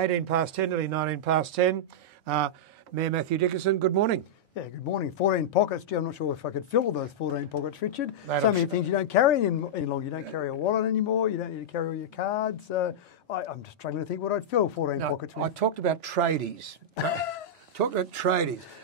18 past 10, nearly 19 past 10. Mayor Mathew Dickerson, good morning. Yeah, good morning. 14 pockets. Gee, I'm not sure if I could fill those 14 pockets, Richard. Mate, so many things you don't carry any longer. You don't carry a wallet anymore. You don't need to carry all your cards. I'm just struggling to think what I'd fill 14 pockets with. I talked about tradies.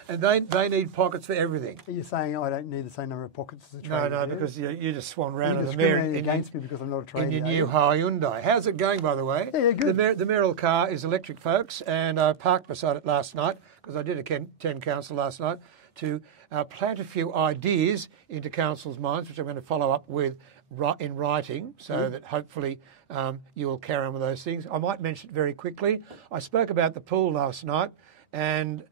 And they need pockets for everything. Are you saying I don't need the same number of pockets as a tradie? No, because you just swan round in the mayor against me because I'm not a tradie. In your new Hyundai. How's it going, by the way? Yeah, good. The Mayoral car is electric, folks, and I parked beside it last night because I did attend council last night to plant a few ideas into council's minds, which I'm going to follow up with in writing, so that hopefully you will carry on with those things. I might mention it very quickly. I spoke about the pool last night, and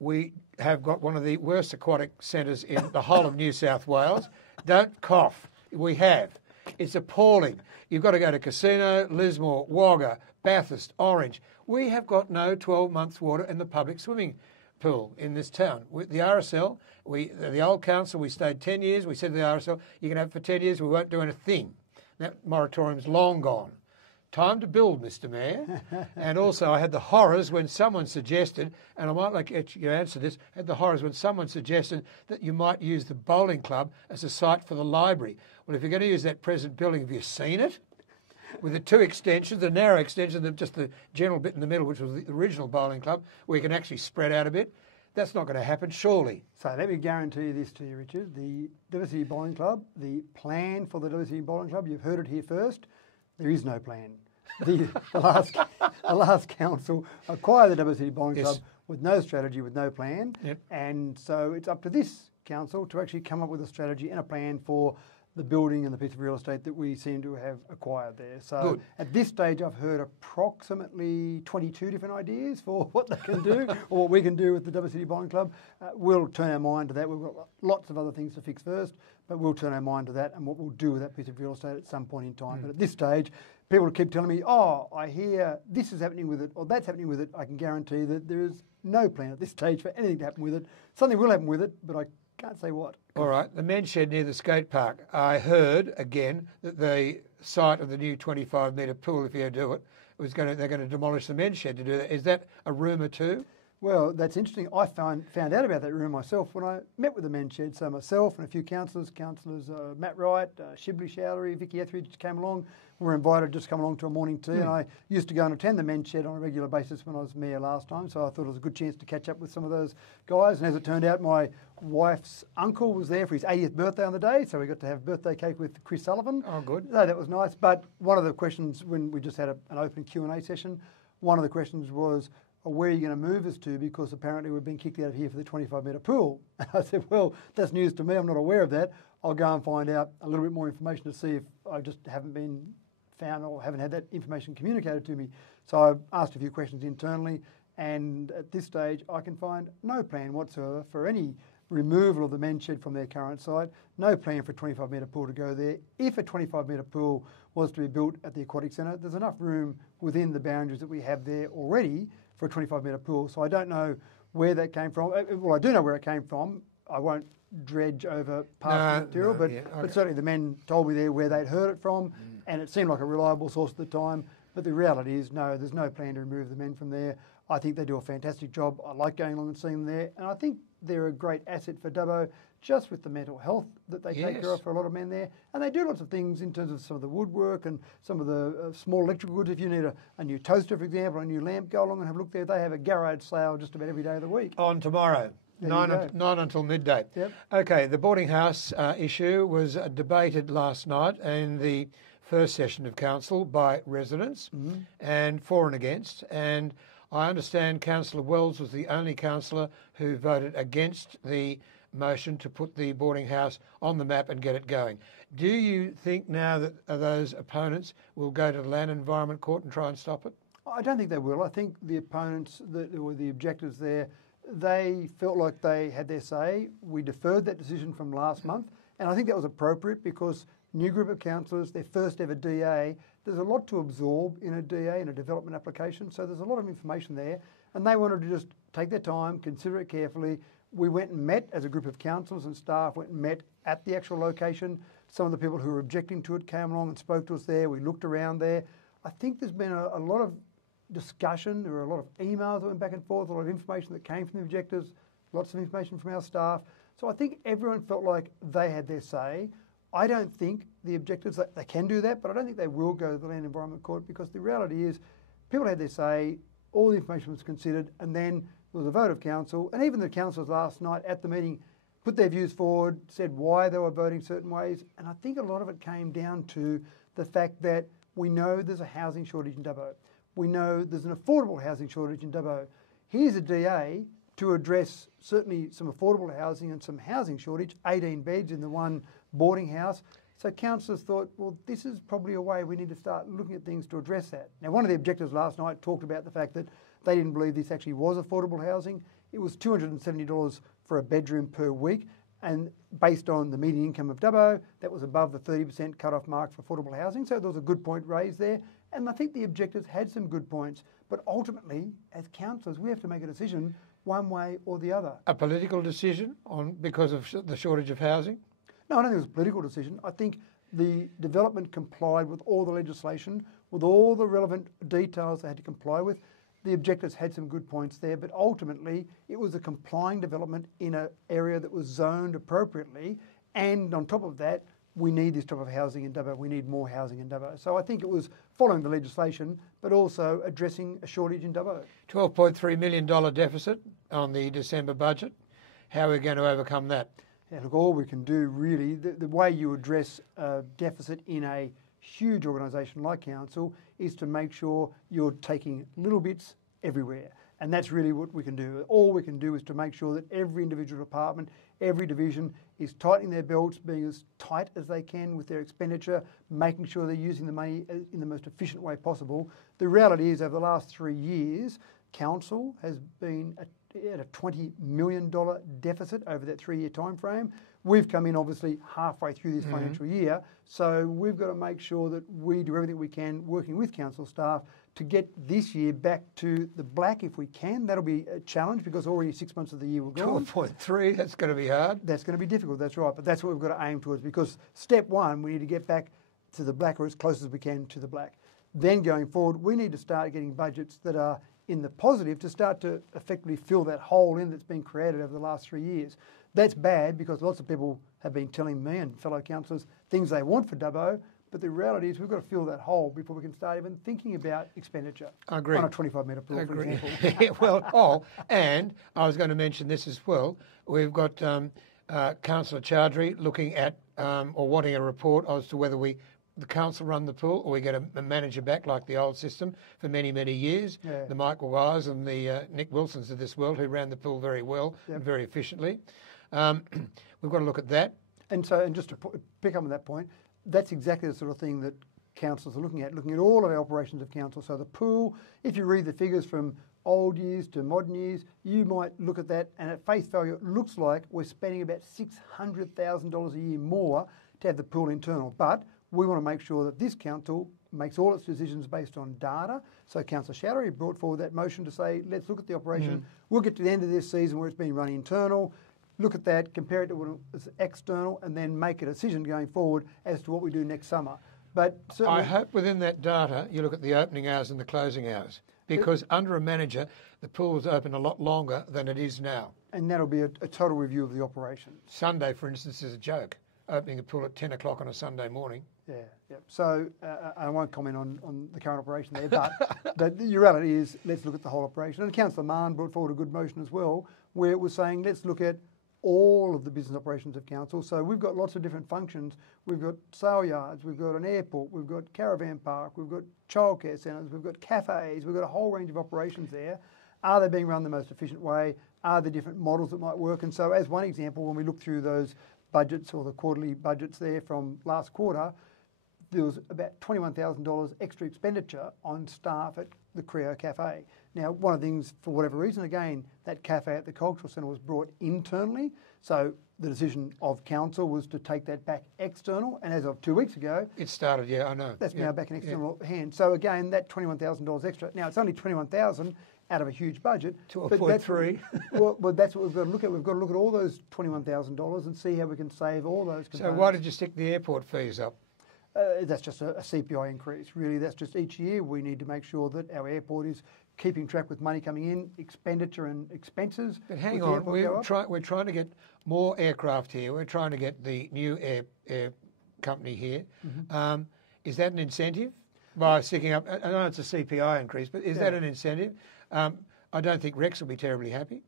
we have got one of the worst aquatic centres in the whole of New South Wales. Don't cough. We have. It's appalling. You've got to go to Casino, Lismore, Wagga, Bathurst, Orange. We have got no 12 months water in the public swimming pool in this town. The RSL, the old council, we stayed 10 years. We said to the RSL, you can have it for 10 years. We won't do anything. That moratorium's long gone. Time to build, Mr. Mayor. And also I had the horrors when someone suggested, and I might like you to answer this, had the horrors when someone suggested that you might use the bowling club as a site for the library. Well, if you're going to use that present building, have you seen it? With the two extensions, the narrow extension, just the general bit in the middle, which was the original bowling club, where you can actually spread out a bit. That's not going to happen, surely. So let me guarantee this to you, Richard. The Diversity Bowling Club, the plan for the Diversity Bowling Club, you've heard it here first. There is no plan. The last council acquired the Diversity Bowling Club with no strategy, with no plan. Yep. And so it's up to this council to actually come up with a strategy and a plan for the building and the piece of real estate that we seem to have acquired there. So at this stage, I've heard approximately 22 different ideas for what they can do or what we can do with the Diversity Bowling Club. We'll turn our mind to that. We've got lots of other things to fix first, but we'll turn our mind to that and what we'll do with that piece of real estate at some point in time. But at this stage, people keep telling me, oh, I hear this is happening with it or that's happening with it. I can guarantee that there is no plan at this stage for anything to happen with it. Something will happen with it, but I can't say what. All right, the men's shed near the skate park. I heard, again, that the site of the new 25-metre pool, if you do it, they're going to demolish the men's shed to do that. Is that a rumour too? Well, that's interesting. I found out about that rumour myself when I met with the men's shed. So myself and a few councillors, Matt Wright, Shibley Showlery, Vicky Etheridge came along. We were invited just to come along to a morning tea, and I used to go and attend the men's shed on a regular basis when I was mayor last time, so I thought it was a good chance to catch up with some of those guys. And as it turned out, my wife's uncle was there for his 80th birthday on the day, so we got to have birthday cake with Chris Sullivan. Oh, good. No, that was nice. But one of the questions, when we just had an open Q&A session, one of the questions was, where are you going to move us to? Because apparently we've been kicked out of here for the 25-metre pool. And I said, well, that's news to me. I'm not aware of that. I'll go and find out a little bit more information to see if I just haven't been found or haven't had that information communicated to me. So I've asked a few questions internally, and at this stage I can find no plan whatsoever for any removal of the men's shed from their current site, no plan for a 25-metre pool to go there. If a 25-metre pool was to be built at the Aquatic Centre, there's enough room within the boundaries that we have there already for a 25-metre pool. So I don't know where that came from. Well, I do know where it came from. I won't dredge over past material, but certainly the men told me there where they'd heard it from, and it seemed like a reliable source at the time. But the reality is, no, there's no plan to remove the men from there. I think they do a fantastic job. I like going along and seeing them there, and I think they're a great asset for Dubbo, just with the mental health that they take care of for a lot of men there. And they do lots of things in terms of some of the woodwork and some of the small electrical goods. If you need a new toaster, for example, a new lamp, go along and have a look there. They have a garage sale just about every day of the week. On tomorrow. 9 until midday. Yep. Okay, the boarding house issue was debated last night in the first session of council by residents, and for and against. And I understand Councillor Wells was the only councillor who voted against the motion to put the boarding house on the map and get it going. Do you think now that those opponents will go to the Land and Environment Court and try and stop it? I don't think they will. I think the opponents, or the objectives there, they felt like they had their say. We deferred that decision from last month, and I think that was appropriate because new group of councillors, their first ever DA, there's a lot to absorb in a DA, in a development application, so there's a lot of information there, and they wanted to just take their time, consider it carefully. We went and met as a group of councillors and staff, went and met at the actual location. Some of the people who were objecting to it came along and spoke to us there. We looked around there. I think there's been a lot of discussion. There were a lot of emails that went back and forth, a lot of information that came from the objectors, lots of information from our staff. So I think everyone felt like they had their say. I don't think the objectors, they can do that, but I don't think they will go to the Land Environment Court, because the reality is people had their say, all the information was considered, and then there was a vote of council, and even the councillors last night at the meeting put their views forward, said why they were voting certain ways, and I think a lot of it came down to the fact that we know there's a housing shortage in Dubbo. We know there's an affordable housing shortage in Dubbo. Here's a DA to address certainly some affordable housing and some housing shortage, 18 beds in the one boarding house. So councillors thought, well, this is probably a way we need to start looking at things to address that. Now, one of the objectives last night talked about the fact that they didn't believe this actually was affordable housing. It was $270 for a bedroom per week, and based on the median income of Dubbo, that was above the 30% cut-off mark for affordable housing. So there was a good point raised there, and I think the objectives had some good points. But ultimately, as councillors, we have to make a decision one way or the other. A political decision because of the shortage of housing? No, I don't think it was a political decision. I think the development complied with all the legislation, with all the relevant details they had to comply with. The objectives had some good points there, but ultimately it was a complying development in an area that was zoned appropriately. And on top of that, we need this type of housing in Dubbo. We need more housing in Dubbo. So I think it was following the legislation, but also addressing a shortage in Dubbo. $12.3 million deficit on the December budget. How are we going to overcome that? Yeah, look, all we can do really, the way you address a deficit in a huge organisation like council is to make sure you're taking little bits everywhere. And that's really what we can do. All we can do is to make sure that every individual department, every division is tightening their belts, being as tight as they can with their expenditure, making sure they're using the money in the most efficient way possible. The reality is over the last 3 years, council has been at a $20 million deficit over that 3-year time frame. We've come in obviously halfway through this financial year, so we've got to make sure that we do everything we can working with council staff to get this year back to the black if we can. That'll be a challenge because already 6 months of the year will go. 12.3, that's going to be hard. That's going to be difficult, that's right, but that's what we've got to aim towards, because step one, we need to get back to the black, or as close as we can to the black. Then going forward, we need to start getting budgets that are in the positive to start to effectively fill that hole in that's been created over the last 3 years. That's bad because lots of people have been telling me and fellow councillors things they want for Dubbo, but the reality is we've got to fill that hole before we can start even thinking about expenditure. I agree. On a 25-metre pool, for example. Well, and I was going to mention this as well. We've got Councillor Chowdhury looking at or wanting a report as to whether the council run the pool or we get a manager back like the old system for many, many years. Yeah. The Michael Wires and the Nick Wilsons of this world who ran the pool very well and very efficiently. We've got to look at that. And just to pick up on that point, that's exactly the sort of thing that councils are looking at all of our operations of council. So the pool, if you read the figures from old years to modern years, you might look at that and at face value it looks like we're spending about $600,000 a year more to have the pool internal. But we want to make sure that this council makes all its decisions based on data. So Councillor Chowdhury brought forward that motion to say, let's look at the operation. We'll get to the end of this season where it's been run internal, look at that, compare it to what is external, and then make a decision going forward as to what we do next summer. But I hope within that data you look at the opening hours and the closing hours, because under a manager, the pool is open a lot longer than it is now. And that'll be a total review of the operation. Sunday, for instance, is a joke. Opening a pool at 10 o'clock on a Sunday morning. Yeah. So I won't comment on the current operation there, but the reality is let's look at the whole operation. And Councillor Mann brought forward a good motion as well, where it was saying let's look at all of the business operations of council. So we've got lots of different functions. We've got sale yards, we've got an airport, we've got caravan park, we've got childcare centres, we've got cafes, we've got a whole range of operations there. Are they being run the most efficient way? Are there different models that might work? And so as one example, when we look through those budgets or the quarterly budgets there from last quarter, there was about $21,000 extra expenditure on staff at the Creo Cafe. Now, one of the things, for whatever reason, again, that cafe at the Cultural Centre was brought internally. So the decision of council was to take that back external. And as of 2 weeks ago... It started, I know. That's now back in external hands. So again, that $21,000 extra. Now, it's only $21,000 out of a huge budget. 12.3. Well, that's what we've got to look at. We've got to look at all those $21,000 and see how we can save all those components. So why did you stick the airport fees up? That's just a CPI increase. Really, that's just each year we need to make sure that our airport is keeping track with money coming in, expenditure and expenses. But hang on, we're trying to get more aircraft here. We're trying to get the new air company here. Mm-hmm. Is that an incentive? By sticking up, I know it's a CPI increase, but is that an incentive? I don't think Rex will be terribly happy.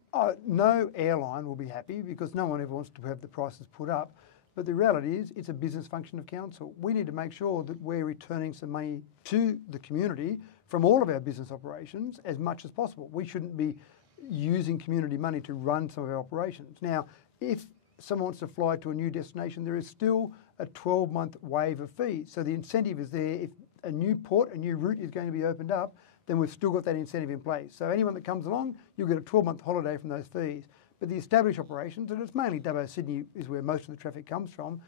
No airline will be happy because no one ever wants to have the prices put up. But the reality is it's a business function of council. We need to make sure that we're returning some money to the community from all of our business operations as much as possible. We shouldn't be using community money to run some of our operations. Now, if someone wants to fly to a new destination, there is still a 12-month waive of fees. So the incentive is there. If a new port, a new route is going to be opened up, then we've still got that incentive in place. So anyone that comes along, you'll get a 12-month holiday from those fees. But the established operations, and it's mainly Dubbo Sydney is where most of the traffic comes from,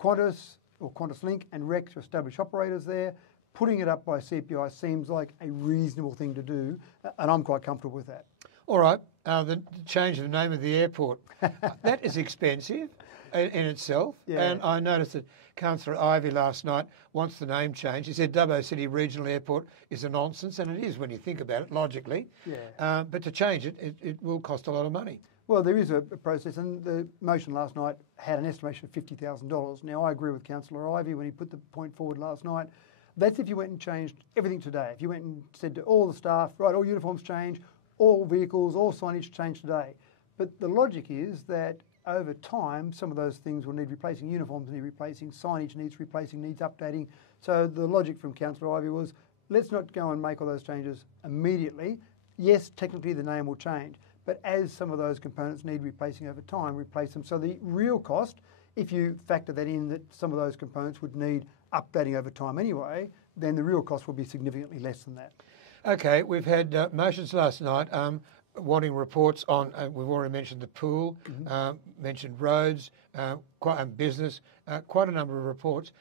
Qantas or Qantas Link and Rex are established operators there. Putting it up by CPI seems like a reasonable thing to do, and I'm quite comfortable with that. All right, the change of the name of the airport, that is expensive in itself. Yeah. And I noticed that Councillor Ivey last night wants the name changed. He said Dubbo City Regional Airport is a nonsense, and it is when you think about it logically. Yeah. But to change it, it will cost a lot of money. Well, there is a process, and the motion last night had an estimation of $50,000. Now, I agree with Councillor Ivey when he put the point forward last night. That's if you went and changed everything today. If you went and said to all the staff, right, all uniforms change, all vehicles, all signage change today. But the logic is that over time, some of those things will need replacing. Uniforms need replacing, signage needs replacing, needs updating. So the logic from Councillor Ivey was, let's not go and make all those changes immediately. Yes, technically the name will change, but as some of those components need replacing over time, replace them. So the real cost, if you factor that in, that some of those components would need updating over time anyway, then the real cost will be significantly less than that. Okay, we've had motions last night wanting reports on, we've already mentioned the pool, mentioned roads, business, quite a number of reports.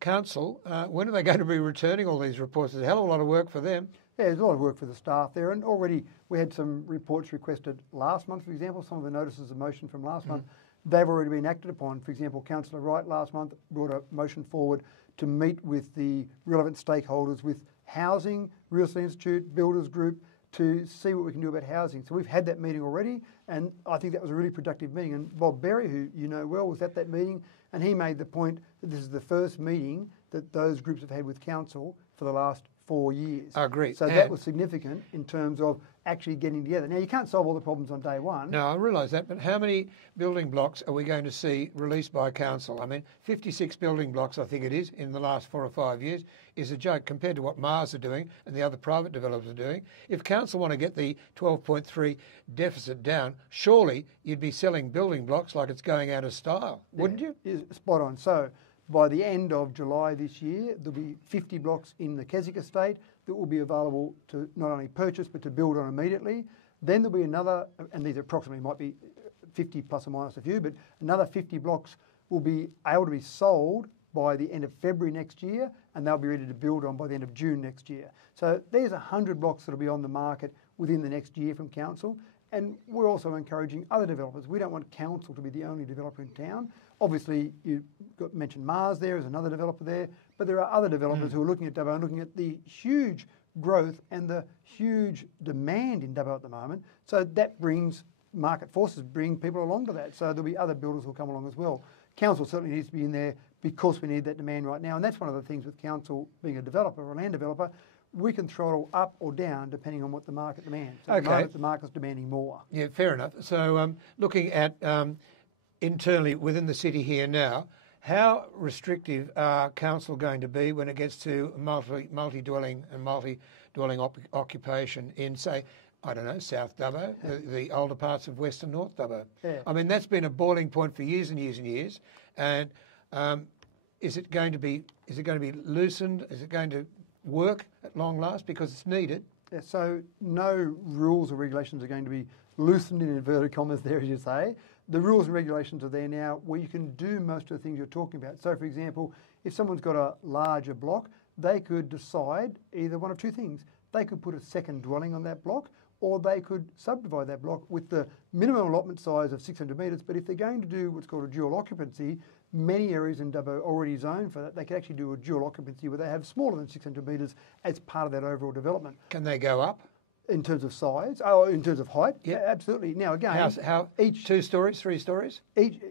Council, when are they going to be returning all these reports? There's a hell of a lot of work for them. Yeah, there's a lot of work for the staff there, and already we had some reports requested last month, for example, some of the notices of motion from last month. They've already been acted upon. For example, Councillor Wright last month brought a motion forward to meet with the relevant stakeholders with housing, Real Estate Institute, Builders Group, to see what we can do about housing. So we've had that meeting already, and I think that was a really productive meeting. And Bob Berry, who you know well, was at that meeting, and he made the point that this is the first meeting that those groups have had with council for the last 4 years. I agree. So that was significant in terms of actually getting together. Now, you can't solve all the problems on day one. No, I realise that, but how many building blocks are we going to see released by council? I mean, 56 building blocks, I think it is, in the last 4 or 5 years, is a joke compared to what Mars are doing and the other private developers are doing. If council want to get the 12.3 deficit down, surely you'd be selling building blocks like it's going out of style, wouldn't you? Spot on. So by the end of July this year, there'll be 50 blocks in the Keswick estate that will be available to not only purchase but to build on immediately. Then there'll be another, and these approximately might be 50 plus or minus a few, but another 50 blocks will be able to be sold by the end of February next year, and they'll be ready to build on by the end of June next year. So there's 100 blocks that will be on the market within the next year from council. And we're also encouraging other developers. We don't want council to be the only developer in town. Obviously, you mentioned Mars there as another developer there, but there are other developers who are looking at Dubbo and looking at the huge growth and the huge demand in Dubbo at the moment. So that brings market forces, bring people along to that. So there'll be other builders who'll come along as well. Council certainly needs to be in there because we need that demand right now. And that's one of the things with council being a developer or a land developer. We can throttle up or down depending on what the market demands. So at the moment, the market's demanding more. Yeah, fair enough. So looking at internally within the city here now, how restrictive are council going to be when it gets to multi-dwelling and multi-dwelling occupation in, say, I don't know, South Dubbo, the older parts of West and North Dubbo? Yeah. I mean, that's been a boiling point for years and years and years. And is it going to be loosened? Is it going to work at long last because it's needed? Yeah, so no rules or regulations are going to be loosened in inverted commas there, as you say. The rules and regulations are there now where you can do most of the things you're talking about. So, for example, if someone's got a larger block, they could decide either one of two things. They could put a second dwelling on that block, or they could subdivide that block with the minimum allotment size of 600 metres. But if they're going to do what's called a dual occupancy, many areas in Dubbo already zoned for that. They could actually do a dual occupancy where they have smaller than 600 metres as part of that overall development. Can they go up? In terms of size, oh, in terms of height, Yep. absolutely. Now again, each 2 stories, 3 stories?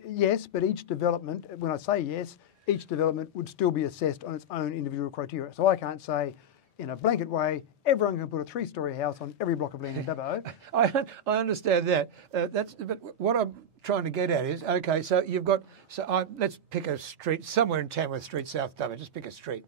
Yes, but each development, when I say yes, each development would still be assessed on its own individual criteria. So I can't say, in a blanket way, everyone can put a 3-storey house on every block of land in Dubbo. I understand that. But what I'm trying to get at is, okay, so you've got, let's pick a street somewhere in Tamworth Street, South Dubbo. Just pick a street,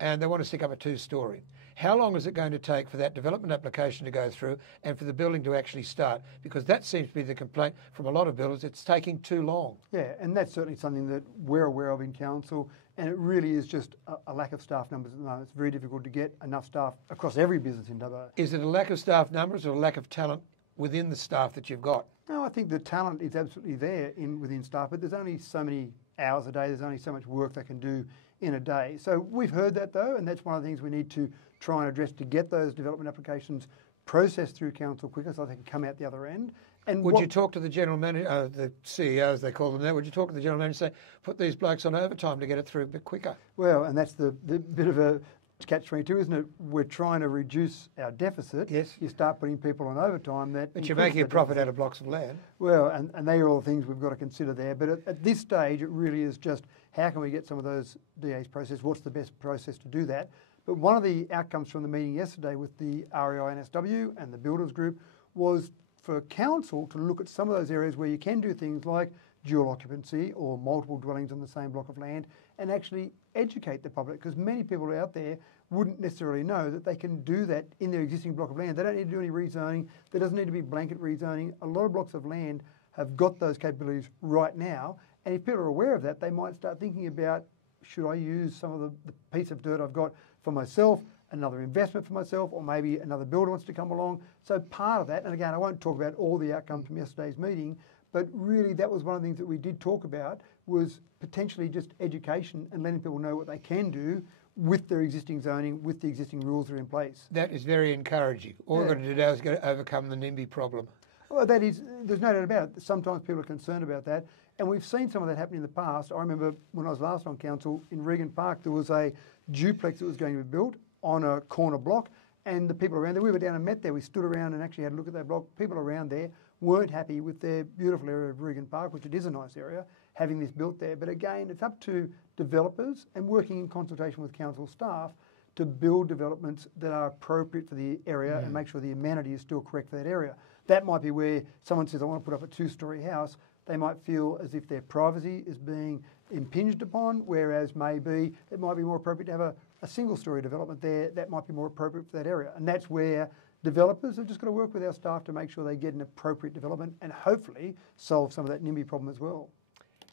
and they want to stick up a 2-storey. How long is it going to take for that development application to go through and for the building to actually start? Because that seems to be the complaint from a lot of builders. It's taking too long. Yeah, and that's certainly something that we're aware of in council, and it really is just a lack of staff numbers at the moment. It's very difficult to get enough staff across every business in Dubbo. Is it a lack of staff numbers or a lack of talent within the staff that you've got? No, I think the talent is absolutely there within staff, but there's only so many hours a day, there's only so much work they can do in a day. So we've heard that though, and that's one of the things we need to try and address to get those development applications processed through council quicker so they can come out the other end. And would you talk to the general manager, the CEOs they call them now, would you talk to the general manager and say, put these blokes on overtime to get it through a bit quicker? Well, and that's the bit of a catch-22, isn't it? We're trying to reduce our deficit. Yes. You start putting people on overtime. But you're making a profit out of blocks of land. Well, and they are all the things we've got to consider there. But at this stage, it really is just how can we get some of those DAs processed? What's the best process to do that? But one of the outcomes from the meeting yesterday with the REI NSW and the Builders Group was for council to look at some of those areas where you can do things like dual occupancy or multiple dwellings on the same block of land and actually educate the public, because many people out there wouldn't necessarily know that they can do that in their existing block of land. They don't need to do any rezoning. There doesn't need to be blanket rezoning. A lot of blocks of land have got those capabilities right now, and if people are aware of that, they might start thinking about, should I use some of the piece of dirt I've got for myself, another investment for myself, or maybe another builder wants to come along. So part of that, and again, I won't talk about all the outcomes from yesterday's meeting, but really that was one of the things that we did talk about, was potentially just education and letting people know what they can do with their existing zoning, with the existing rules that are in place. That is very encouraging. All we've got to do now is go to overcome the NIMBY problem. Well, that is, there's no doubt about it. Sometimes people are concerned about that, and we've seen some of that happen in the past. I remember when I was last on council in Regan Park, there was a duplex that was going to be built on a corner block, and the people around there, we were down and met there, we stood around and actually had a look at that block. People around there weren't happy with their beautiful area of Regan Park, which it is a nice area, having this built there. But again, it's up to developers and working in consultation with council staff to build developments that are appropriate for the area and make sure the amenity is still correct for that area. That might be where someone says, I want to put up a 2-storey house. They might feel as if their privacy is being impinged upon, whereas maybe it might be more appropriate to have a single-storey development there. That might be more appropriate for that area. And that's where developers have just got to work with our staff to make sure they get an appropriate development and hopefully solve some of that NIMBY problem as well.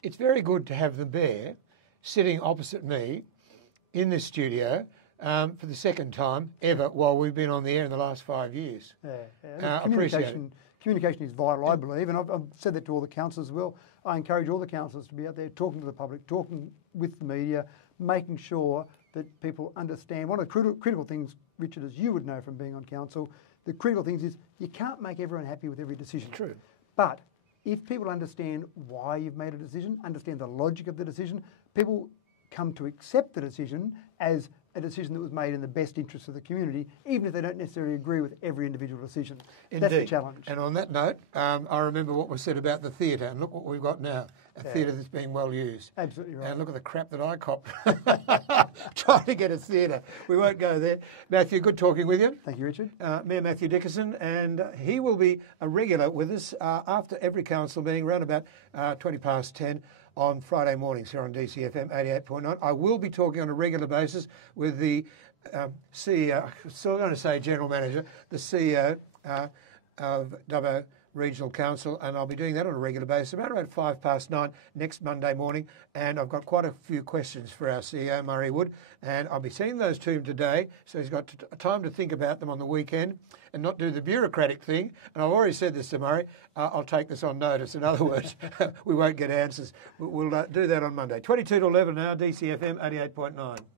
It's very good to have the bear sitting opposite me in this studio for the second time ever while we've been on the air in the last 5 years. Yeah. Communication is vital, I believe, and I've said that to all the councillors as well. I encourage all the councillors to be out there talking to the public, talking with the media, making sure that people understand. One of the critical things, Richard, as you would know from being on council, the critical things is you can't make everyone happy with every decision. True. But if people understand why you've made a decision, understand the logic of the decision, people come to accept the decision as a decision that was made in the best interest of the community, even if they don't necessarily agree with every individual decision. Indeed. That's the challenge. And on that note, I remember what was said about the theatre, and look what we've got now, a theatre that's being well used. Absolutely right. And look at the crap that I copped trying to get a theatre. We won't go there. Matthew, good talking with you. Thank you, Richard. Mayor Mathew Dickerson, and he will be a regular with us after every council meeting, around about 10:20 on Friday mornings here on DCFM 88.9. I will be talking on a regular basis with the CEO, so I'm going to say General Manager, the CEO of Dubbo Regional Council, and I'll be doing that on a regular basis about 9:05 next Monday morning. And I've got quite a few questions for our CEO, Murray Wood, and I'll be sending those to him today, so he's got time to think about them on the weekend and not do the bureaucratic thing. And I've already said this to Murray, I'll take this on notice. In other words, we won't get answers. We'll do that on Monday. 22 to 11 now, DCFM 88.9.